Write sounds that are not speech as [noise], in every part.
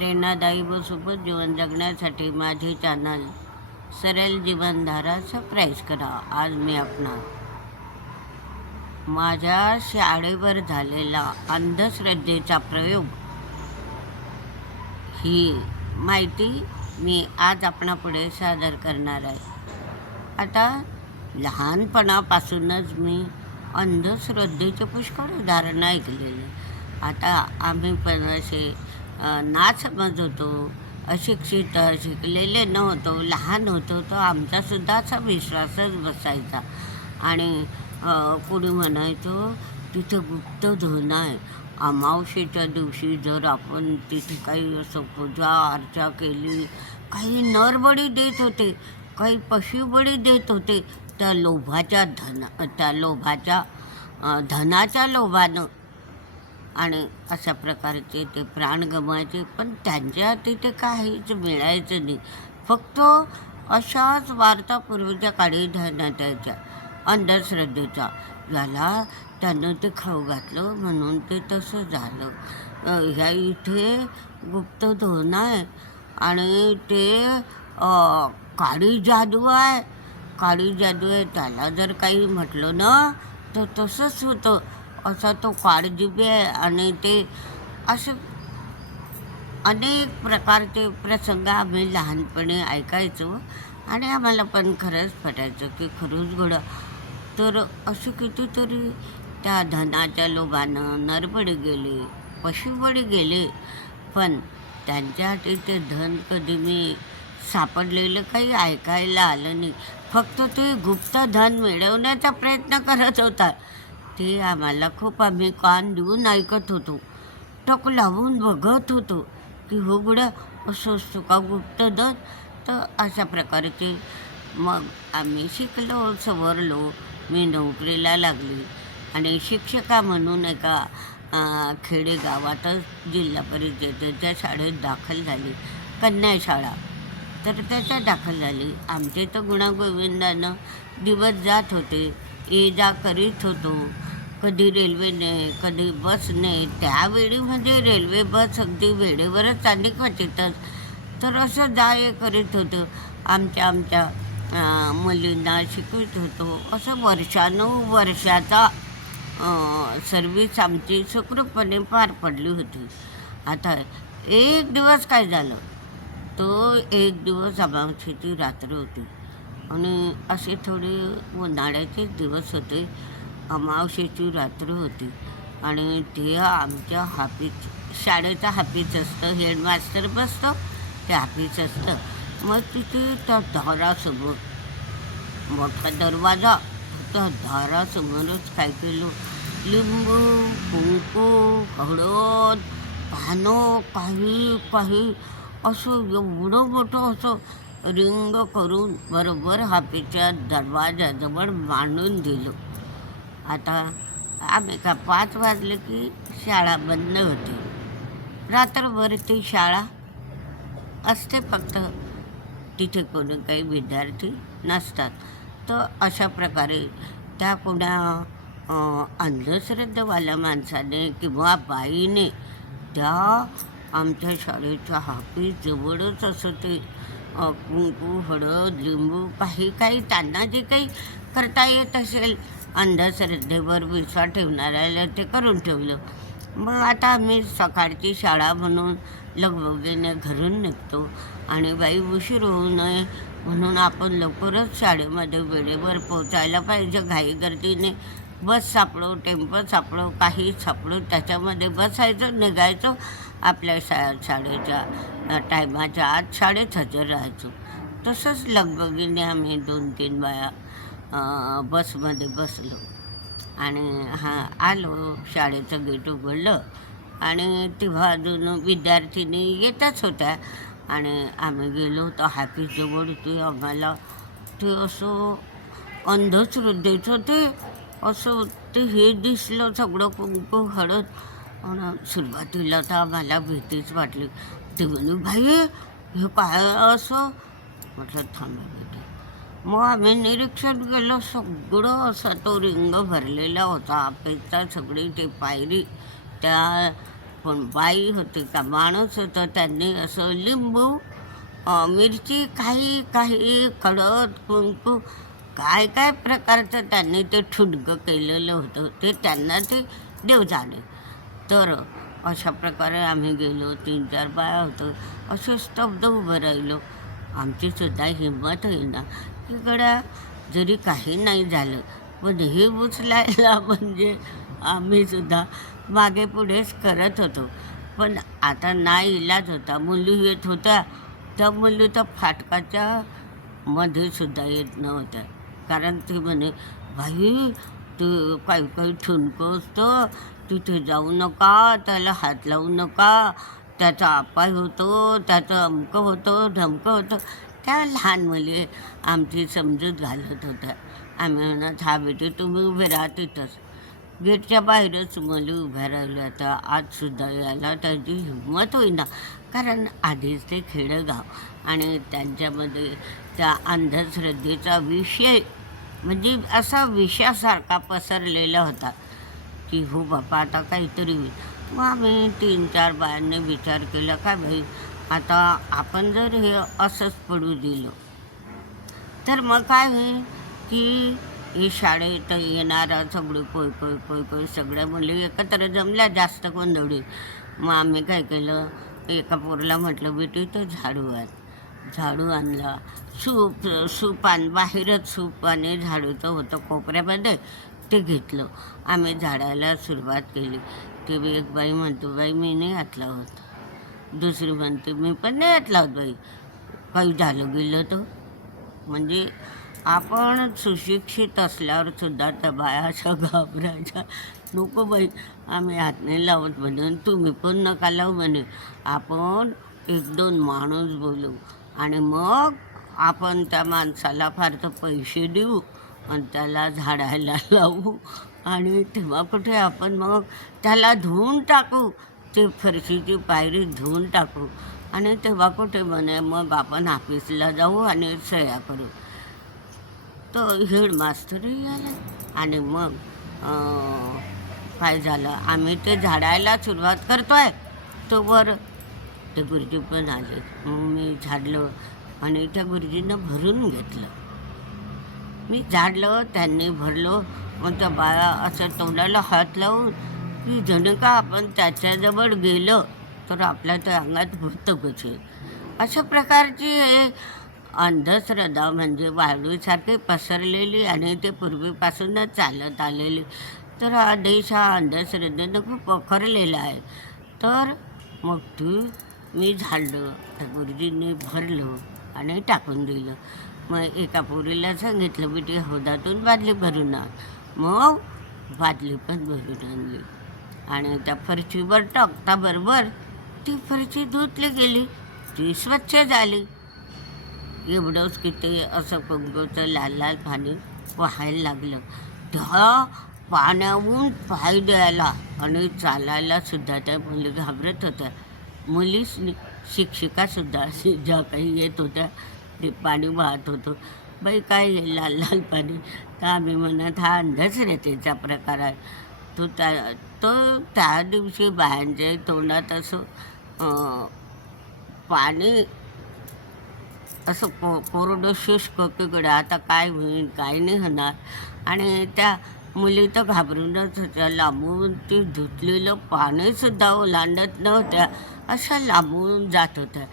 प्रेरणादायी व जीवन जगण्यासाठी माझे चॅनल सरल जीवनधारा सबस्क्राईब करा. आज मी आपणा माझ्या शाळेवर झालेला अंधश्रद्धेचा प्रयोग. ही माहिती मी आज आपणापुढे सादर करणार आहे. आता लहानपणापासूनच मी अंधश्रद्धेचे पुष्कळ उदाहरणं ऐकलेले. आता आम्ही पण असे नासमज होतो अशिक्षित शिकलेले नव्हतो लहान होतो तर आमचासुद्धा असा विश्वासच बसायचा. आणि कुणी म्हणायचो तिथे गुप्त धन आहे. अमावशेच्या दिवशी जर आपण तिथे काही असं पूजा अर्चा केली काही नरबळी देत होते काही पशुबळी देत होते त्या लोभाच्या धन त्या लोभाच्या धनाच्या लोभानं आणि अशा प्रकारचे ते प्राण गमायचे पण त्यांच्या तिथे काहीच मिळायचं नाही. फक्त अशाच वार्ता पूर्वीच्या काळी धरण्यात यायच्या. अंधश्रद्धेचा. याला त्यानं ते खाऊ घातलं म्हणून ते तसं झालं. ह्या इथे गुप्त धोरण आहे आणि ते काळी जादू आहे. काळी जादू आहे त्याला जर काही म्हटलं ना तर तसंच होतं. असा तो काळजीबी आहे आणि ते असं अनेक प्रकारचे प्रसंग आम्ही लहानपणी ऐकायचो आणि आम्हाला पण खरंच पटायचं की खरंच घडं. तर अशी कितीतरी त्या धनाच्या लोभानं नरबळी गेले पशुबळी गेले पण त्यांच्या ते धन कधी मी सापडलेलं काही ऐकायला आलं नाही. फक्त ते गुप्त धन मिळवण्याचा प्रयत्न करत होता. ते आम्हाला खूप आम्ही कान देऊन ऐकत होतो. टक लावून बघत होतो की हो गुड्या असं असतो का गुप्तधन तर अशा प्रकारचे मग आम्ही शिकलो सवरलो मी नोकरीला लागली. आणि शिक्षिका म्हणून एका खेडेगावातच जिल्हा परिषदेच्या शाळेत दाखल झाली कन्या शाळा. तर त्याच्यात दाखल झाली. आमचे तर गुणागोविंदानं दिवस जात होते. ये जा करीत होतो. कधी रेल्वेने कधी बसने त्यावेळी म्हणजे रेल्वे बस अगदी वेळेवरच आणि क्वचितच. तर असं जा ये करीत होतो. आमच्या आमच्या मुलींना शिकवित होतो. असं वर्षानुवर्षाचा सर्विस आमची सुखरूपपणे पार पडली होती. आता एक दिवस काय झालं? तो एक दिवस अमावस्येची रात्र होती. आणि असे थोडे उन्हाळ्याचे दिवस होते. अमावशेची रात्र होती. आणि ते आमच्या हापीच शाळेचं हापीच असतं हेडमास्टर बसतो ते हापीच असतं. मग तिथे त्या दारासमोर मोठा दरवाजा त्या दारासमोरच काय केलं? लिंबू कुंकू हळद पानं काही काही असं एवढं मोठं असं रिंग करून बरोबर हापीच्या दरवाजाजवळ मांडून दिलं. आता आम्ही का पाच वाजले की शाळा बंद होती. रात्रभर ती शाळा असते फक्त तिथे कोणी काही विद्यार्थी नसतात. तर अशा प्रकारे त्या कोणा अंधश्रद्धवाल्या माणसाने किंवा बाईने त्या आमच्या शाळेच्या हापीजवळच असं ते कुंकू हळद लिंबू काही काही त्यांना जे काही करता येत असेल अंधश्रद्धेवर विश्वास ठेवणाऱ्याला ते करून ठेवलं. मग आता आम्ही सकाळची शाळा म्हणून लगबगीने घरून निघतो आणि बाई उशीर होऊ नये म्हणून आपण लवकरच शाळेमध्ये वेळेवर पोचायला पाहिजे. घाई गर्दीने बस सापडो टेम्पो सापडो काही सापडो त्याच्यामध्ये बसायचं निघायचो आपल्या शा शाळेच्या टायमाच्या आत शाळेत हजर राहायचो. तसंच लगबगीने आम्ही दोन तीन बाया बसमध्ये बसलो. आणि हा आलो शाळेचं गेट उघडलं. आणि तेव्हा अजून विद्यार्थिनी येतच होत्या. आणि आम्ही गेलो तर हाफीजजवळ ते आम्हाला ते असं अंधश्रद्धेचं ते असं ते हे दिसलं सगळं कुंकू हळद. आणि सुरुवातीला तर आम्हाला भीतीच वाटली. ते म्हणे भाई हे पाय असं. म्हटलं थांबा बेटे. मग आम्ही निरीक्षण केलं सगळं असा तो रिंग भरलेला होता. अपेक्षा सगळी ती पायरी त्या पण बाई होती का माणूस होतं त्यांनी असं लिंबू मिरची काही काही कडद कुंकू काय काय प्रकारचं त्यांनी ते ठुणकं केलेलं होतं. ते त्यांना ते देव जाणे तर अशा प्रकारे आम्ही गेलो तीन चार बाया होतो असे स्तब्ध उभं राहिलो. आमचीसुद्धा हिंमत होईना. इकडं जरी काही नाही झालं पण हे उचलायला म्हणजे आम्ही सुद्धा मागे पुढेच करत होतो. पण आता नाही इलाज होता मुली येत होत्या त्या मुली तर फाटकाच्या मध्ये सुद्धा येत नव्हत्या कारण ती म्हणे भाई ते काही काही ठुणकं असतं? तिथे जाऊ नका त्याला हात लावू नका. त्याचा अपाय होतो त्याचं अमकं होतं धमकं होतं. त्या लहान मुली आमची समजूत घालत होत्या. आम्ही म्हणत हा बेटी तुम्ही उभे राहा तिथंच. गेटच्या बाहेरच मुली उभ्या राहिल्या. तर आजसुद्धा यायला त्याची हिंमत होईना. कारण आधीच ते खेडेगाव आणि त्यांच्यामध्ये त्या अंधश्रद्धेचा विषय म्हणजे असा विषयासारखा पसरलेला होता. की हो बापा आता काहीतरी होईल. मग आम्ही तीन चार बायांनी विचार केला का भाई आता आपण जर हे असंच पडू दिलं तर मग काय होईल की ही शाळेत येणारा सगळे कोय कोय कोय कोय सगळ्या मुली एकत्र जमल्या जास्त गोंधळी. मग आम्ही काय केलं एका पोरला म्हटलं बेटी तर झाडू आण. झाडू आणला. सूप सूप आण बाहेरच सूप आणि झाडूचं होतं कोपऱ्यामध्ये. ते घेतलं. आम्ही झाडायला सुरुवात केली. ते एक बाई म्हणतो बाई मी नाही घातला होत. दुसरी म्हणते मी पण नाही घातला होत बाई. काही झालं गेलं तर? म्हणजे आपण सुशिक्षित असल्यावर सुद्धा त्या बाया अशा घाबरायच्या. नको बाई आम्ही हात नाही लावत म्हणून तुम्ही पण नका लावू म्हणे. आपण एक दोन माणूस बोलू आणि मग आपण त्या माणसाला फार तर पैसे देऊ. आणि त्याला झाडायला लावू आणि तेव्हा कुठे आपण मग त्याला धुवून टाकू ते फरशीची पायरी धुवून टाकू. आणि तेव्हा कुठे म्हणे मग आपण ऑफिसला जाऊ आणि सह्या करू. तो हेडमास्टरही आला आणि मग काय झालं आम्ही ते झाडायला सुरुवात करतोय. तोवर ते गुरुजी पण आले. मग मी झाडलं आणि त्या गुरुजीनं भरून घेतलं. मी झाडलं त्यांनी भरलो मग त्या बाया असं तोंडाला हात लावून की जणू का आपण त्याच्याजवळ गेलं तर आपल्या त्या अंगात भूत घुसेल अशा प्रकारची हे अंधश्रद्धा म्हणजे वाळूसारखी पसरलेली आणि ते पूर्वीपासूनच चालत आलेली. तर हा देश हा अंधश्रद्धेनं खूप पखरलेला आहे. तर मग ती मी झाडलं त्या गुरुजींनी भरलं आणि टाकून दिलं. मग एका पोरीला सांगितलं बेटी हो हौदातून बादली भरून आण मग बादली पण भरून आणली. आणि त्या फरशीवर टाकताबरोबर ती फरशी धुतली गेली. ती स्वच्छ झाली. एवढंच की ते असं कुंकूचं लाल लाल पाणी पाहायला लागलं. त्या पाण्याहून पाय द्यायला आणि चालायला सुद्धा त्या मुली घाबरत होत्या. मुली शिक्षिकासुद्धा ज्या काही येत होत्या ते पाणी वाहत होतं. बाई काय हे लाल लाल पाणी? तर आम्ही म्हणत हा रेतेचा प्रकार आहे तो त्या तो त्या दिवशी बायांच्या तोंडात असं पाणी असं को कोरडं शुष्क तिकडे आता काय होईल काय नाही होणार. आणि त्या मुली तर घाबरूनच होत्या. लांबून ती धुतलेलं पाणीसुद्धा ओलांडत नव्हत्या. अशा लांबून जात होत्या.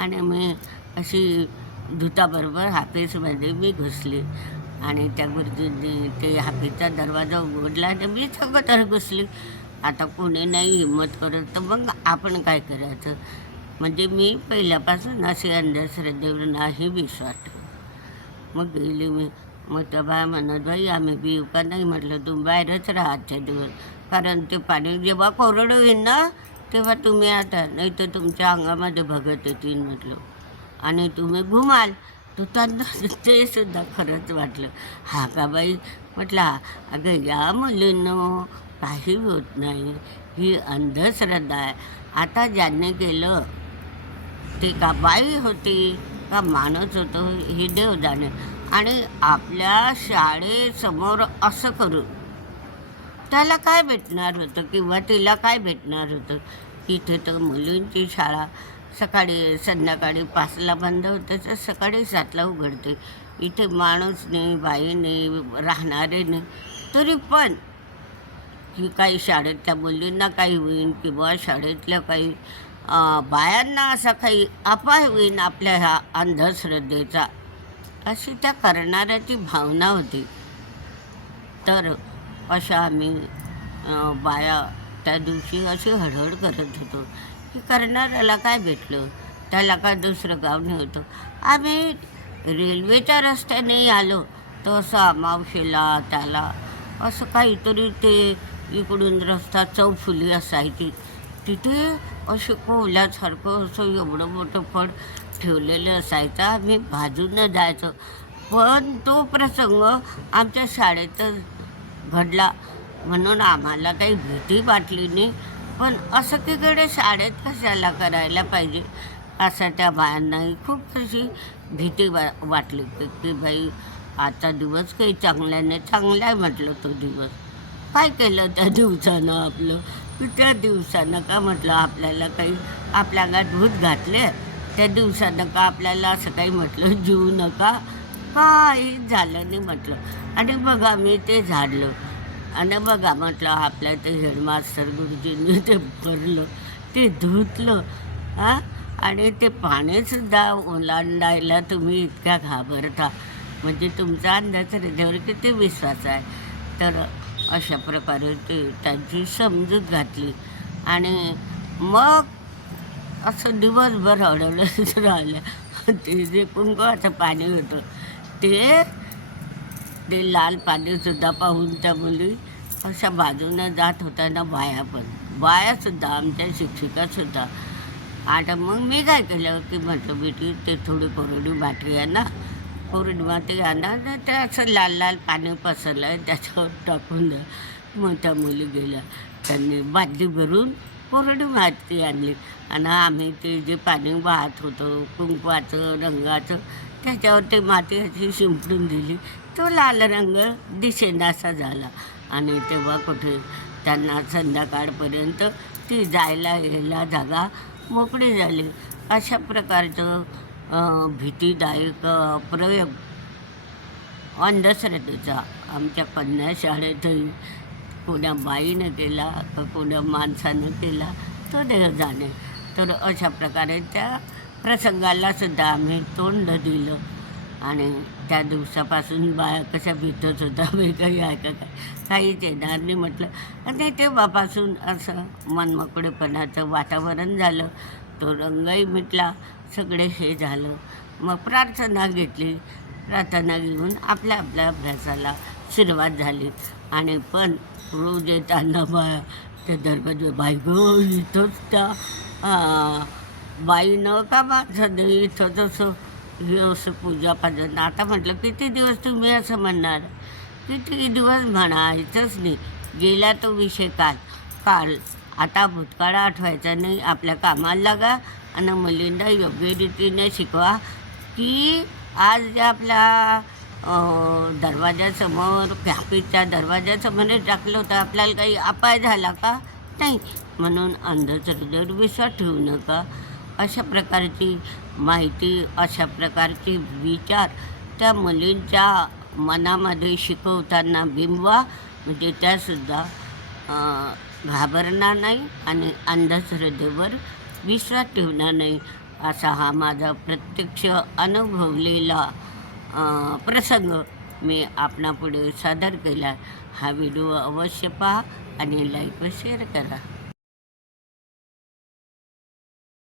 आणि मी अशी धुताबरोबर हापेसमध्ये मी घुसली. आणि त्या गुरुजींनी ते हापीचा दरवाजा उघडला आणि मी तर घुसली. आता कोणी नाही हिंमत करत तर मग आपण काय करायचं? म्हणजे मी पहिल्यापासून असे अंधश्रद्धेवर नाही विश्वास मग गेली मी. मग त्या बाय म्हणत बाई आम्ही बी का नाही म्हटलं तुम्ही बाहेरच राहा दिवस. कारण ते पाणी जेव्हा कोरडं होईल ना तेव्हा तुम्ही आता नाही तर तुमच्या अंगामध्ये भगत येतील म्हटलं. आणि तुम्ही घुमाल. तुतांना ते सुद्धा खरंच वाटलं. हा का बाई? म्हटला अगं या मुलींनो काही होत नाही. ही अंधश्रद्धा आहे. आता ज्यांनी केलं ते का बाई होती का माणूस होतो हे देव जाणे आणि आपल्या शाळेसमोर असं करून त्याला काय भेटणार होतं किंवा तिला काय भेटणार होतं? तिथे तर मुलींची शाळा सकाळी संध्याकाळी पाचला बंद होते तर सकाळी सातला उघडते. इथे माणूस नाही बाई नाही राहणारे नाही. तरी पण की काही शाळेतल्या मुलींना काही होईन किंवा शाळेतल्या काही बायांना असा काही अपाय होईन आपल्या ह्या अंधश्रद्धेचा अशी त्या करणाऱ्याची भावना होती. तर अशा आम्ही बाया त्या दिवशी अशी हळहळ करत होतो. की करणाऱ्याला काय भेटलं? त्याला काय दुसरं गाव नव्हतं. आम्ही रेल्वेच्या रस्त्याने आलो. तसं मावशीला अमावशेला त्याला असं काहीतरी ते इकडून रस्ता चौफुली असायची. तिथे असे कोवल्यासारखं असं एवढं मोठं फळ ठेवलेलं असायचं. आम्ही बाजूनं जायचं. पण तो प्रसंग आमच्या शाळेतच घडला. म्हणून आम्हाला काही भीती वाटली नाही. पण असं तिकडे शाळेत कशाला करायला पाहिजे? असं त्या बायांनाही खूप अशी भीती वा वाटली की की बाई आता दिवस काही चांगल्याने चांगला आहे म्हटलं तो दिवस. काय केलं त्या दिवसानं आपलं? की त्या दिवसानं का म्हटलं आपल्याला काही आपल्या अंगात भूत घातले? त्या दिवसानं का आपल्याला असं काही म्हटलं? जीव नका. काही झालं नाही म्हटलं. आणि बघा मी ते झाडलं. आणि बघा म्हटलं आपल्या ते हेडमास्टर गुरुजींनी ते भरलं ते धुतलं हां? आणि ते पाणीसुद्धा ओलांडायला तुम्ही इतक्या घाबरता. म्हणजे तुमचा अंदाज हृदयावर किती विश्वास आहे? तर अशा प्रकारे ते त्यांची समजूत घातली. आणि मग असं दिवसभर अडवलं [laughs] राहिलं. ते जे कुंकवाचं पाणी होतं ते ते लाल पाणीसुद्धा पाहून त्या मुली अशा बाजूनं जात होत्या ना बाया पण. बायासुद्धा आमच्या शिक्षिकासुद्धा आता मग मी काय केलं की म्हटलं बेटी ते थोडी कोरडी बाटली आणा ना. कोरडी माती आणा तर ते असं लाल लाल पाणी पसरलं आहे त्याच्यावर टाकून द्या. मग त्या मुली गेल्या. त्यांनी बादली भरून कोरडी माती आणली. आणि आम्ही ते जे पाणी वाहत होतो कुंकवाचं रंगाचं त्याच्यावर ते माती अशी शिंपडून दिली. तो लाल रंग दिसेनासा झाला. आणि तेव्हा कुठे त्यांना संध्याकाळपर्यंत ती जायला यायला जागा मोकळी झाली. अशा प्रकारचं भीतीदायक प्रयोग अंधश्रद्धेचा आमच्या कन्या शाळेतही कोण्या बाईनं केला का कोण्या माणसानं केला तो देह जाणे. तर अशा प्रकारे त्या प्रसंगालासुद्धा आम्ही तोंड दिलं. आणि त्या दिवसापासून बा कशा भेटत होता मी काही ऐका काय काहीच येणार नाही म्हटलं. आणि तेव्हापासून असं मनमोकळेपणाचं वातावरण झालं. तो रंगही मिटला सगळे हे झालं. मग प्रार्थना घेतली. प्रार्थना घेऊन आपल्या आपल्या अभ्यासाला सुरुवात झाली. आणि पण रोज येताना बा त्या दरवाजे बाई गं इथंच त्या बाई बाईनं का माझं नाही इथं तसं दिवस पूजा पाजन आता म्हटलं किती दिवस तुम्ही असं म्हणणार? किती दिवस म्हणायचंच नाही. गेला तो विषय काल. काल आता भूतकाळ आठवायचा नाही. आपल्या कामाला लागा आणि मुलींना योग्य रीतीने शिकवा की आज जे आपल्या दरवाजासमोर कॅपीच्या दरवाजासमोर टाकलं होतं आपल्याला काही अपाय झाला का? नाही. म्हणून अंधश्रद्धेवर विश्वास ठेवू नका. अशा प्रकारची माहिती अशा प्रकारचे विचार त्या मुलींच्या मनामध्ये शिकवताना बिंबवा म्हणजे त्यासुद्धा घाबरणार नाही आणि अंधश्रद्धेवर विश्वास ठेवणार नाही असा हा माझा प्रत्यक्ष अनुभवलेला प्रसंग मी आपणापुढे सादर केला. हा व्हिडिओ अवश्य पहा आणि लाईक व शेअर करा.